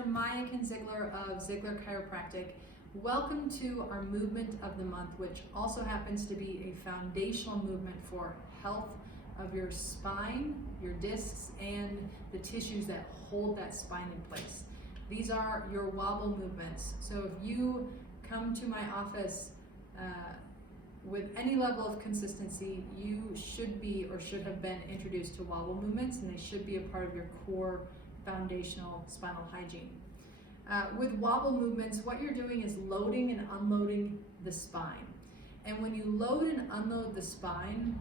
Dr. Maya Ziegler of Ziegler Chiropractic. Welcome to our movement of the month, which also happens to be a foundational movement for health of your spine, your discs, and the tissues that hold that spine in place. These are your wobble movements. So if you come to my office with any level of consistency, you should be or should have been introduced to wobble movements, and they should be a part of your core foundational spinal hygiene. With wobble movements, what you're doing is loading and unloading the spine. And when you load and unload the spine,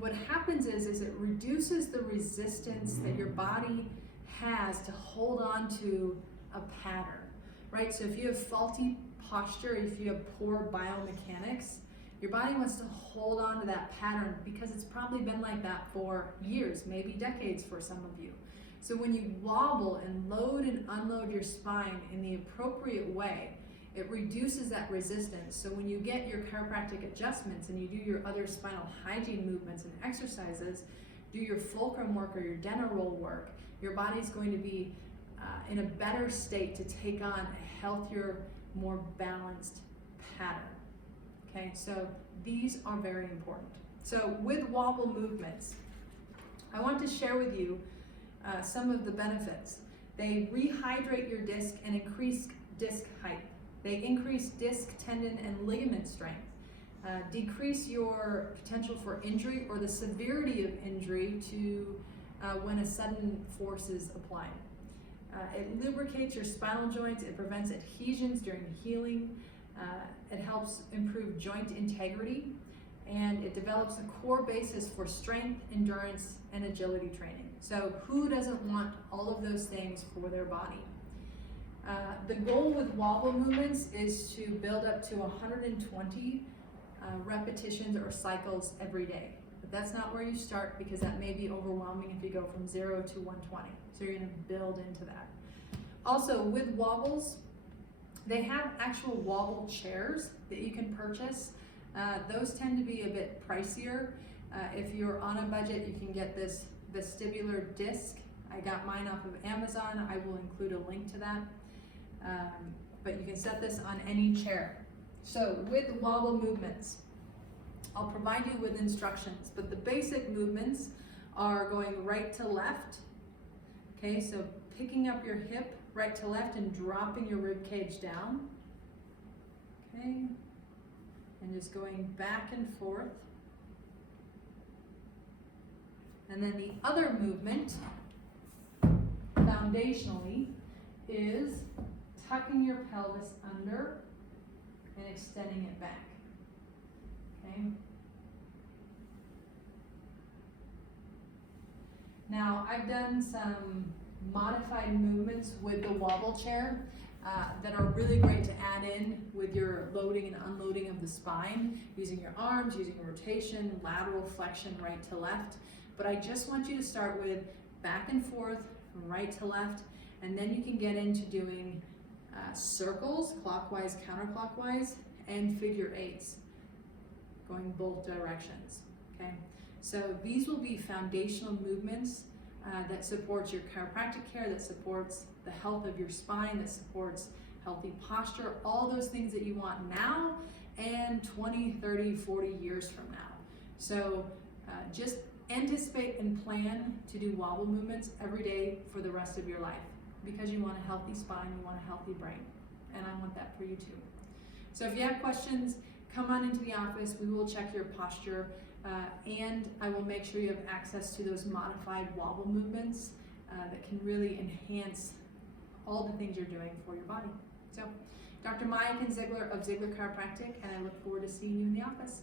what happens is it reduces the resistance that your body has to hold on to a pattern, right? So if you have faulty posture, if you have poor biomechanics, your body wants to hold on to that pattern because it's probably been like that for years, maybe decades for some of you. So when you wobble and load and unload your spine in the appropriate way, it reduces that resistance. So when you get your chiropractic adjustments and you do your other spinal hygiene movements and exercises, do your fulcrum work or your dental roll work, your body's going to be in a better state to take on a healthier, more balanced pattern. Okay, so these are very important. So with wobble movements, I want to share with you some of the benefits. They rehydrate your disc and increase disc height. They increase disc, tendon, and ligament strength. Decrease your potential for injury or the severity of injury to when a sudden force is applied. It lubricates your spinal joints. It prevents adhesions during healing. It helps improve joint integrity, and it develops a core basis for strength, endurance, and agility training. So who doesn't want all of those things for their body? The goal with wobble movements is to build up to 120 repetitions or cycles every day. But that's not where you start, because that may be overwhelming if you go from 0 to 120. So you're going to build into that. Also, with wobbles, they have actual wobble chairs that you can purchase. Those tend to be a bit pricier. If you're on a budget, you can get this vestibular disc. I got mine off of Amazon. I will include a link to that. But you can set this on any chair. So with wobble movements, I'll provide you with instructions, but the basic movements are going right to left. Okay, so picking up your hip right to left and dropping your rib cage down. Okay, and just going back and forth. And then the other movement, foundationally, is tucking your pelvis under and extending it back. Okay. Now, I've done some modified movements with the wobble chair that are really great to add in with your loading and unloading of the spine, using your arms, using rotation, lateral flexion, right to left. But I just want you to start with back and forth, from right to left, and then you can get into doing circles, clockwise, counterclockwise, and figure eights, going both directions. Okay, so these will be foundational movements that supports your chiropractic care, that supports the health of your spine, that supports healthy posture, all those things that you want now and 20, 30, 40 years from now. So just anticipate and plan to do wobble movements every day for the rest of your life, because you want a healthy spine, you want a healthy brain, and I want that for you too. So if you have questions, come on into the office. We will check your posture, and I will make sure you have access to those modified wobble movements that can really enhance all the things you're doing for your body. So, Dr. Maya Ziegler of Ziegler Chiropractic, and I look forward to seeing you in the office.